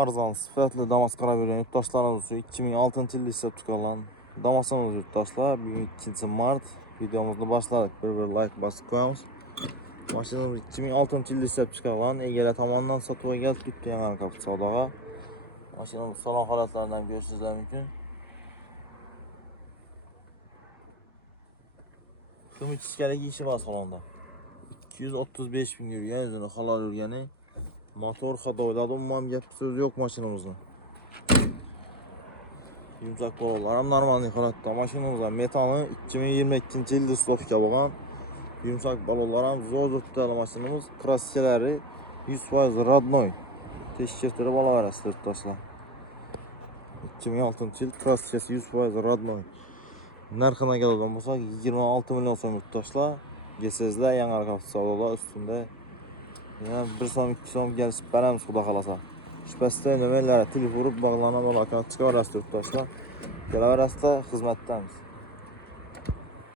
arzon sifatli Damas qaravergan yurtdoshlarimiz uchun 2006-yilda ishlab chiqarilgan Damasimiz yurtdoshlar. Bugun 2-mart videomizni boshladik. Bir like bosib qo'yamiz. Mashinamiz 2006-yilda ishlab chiqarilgan, egalar tomonidan sotuvga kelib ketdi yangi kapit savdoga. Mashinamiz salon holatlaridan ko'rishingiz mumkin. Kumuch ichkalik ishi bor salonda. 235 ming yurgan, o'zini halol yurgani. Motor xatoyladi, umuman gap so'z yo'q mashinamizning. Yumshoq balolar ham normal holatda. Mashinamiz metani 2022-yilda stofka bo'lgan. Yumshoq balolar ham zo'r turibdi mashinamiz. Kraskalari 100% родной. Tekshirtirib olaverasiz yurtdoshlar. 2006-yil kraskasi 100% родной. Narxini keladigan bo'lsak 26 million so'm yurtdoshlar. Gesizlar yangi kapit savdolar ustunda. Yana 1 so'm 2 so'm kelishib beramiz xudo xolasa. Shupasda nimalar telefon urib bog'lanib aloqa chiqarasiz yurtdoshlar. Kelaverasizlar, xizmatdamiz.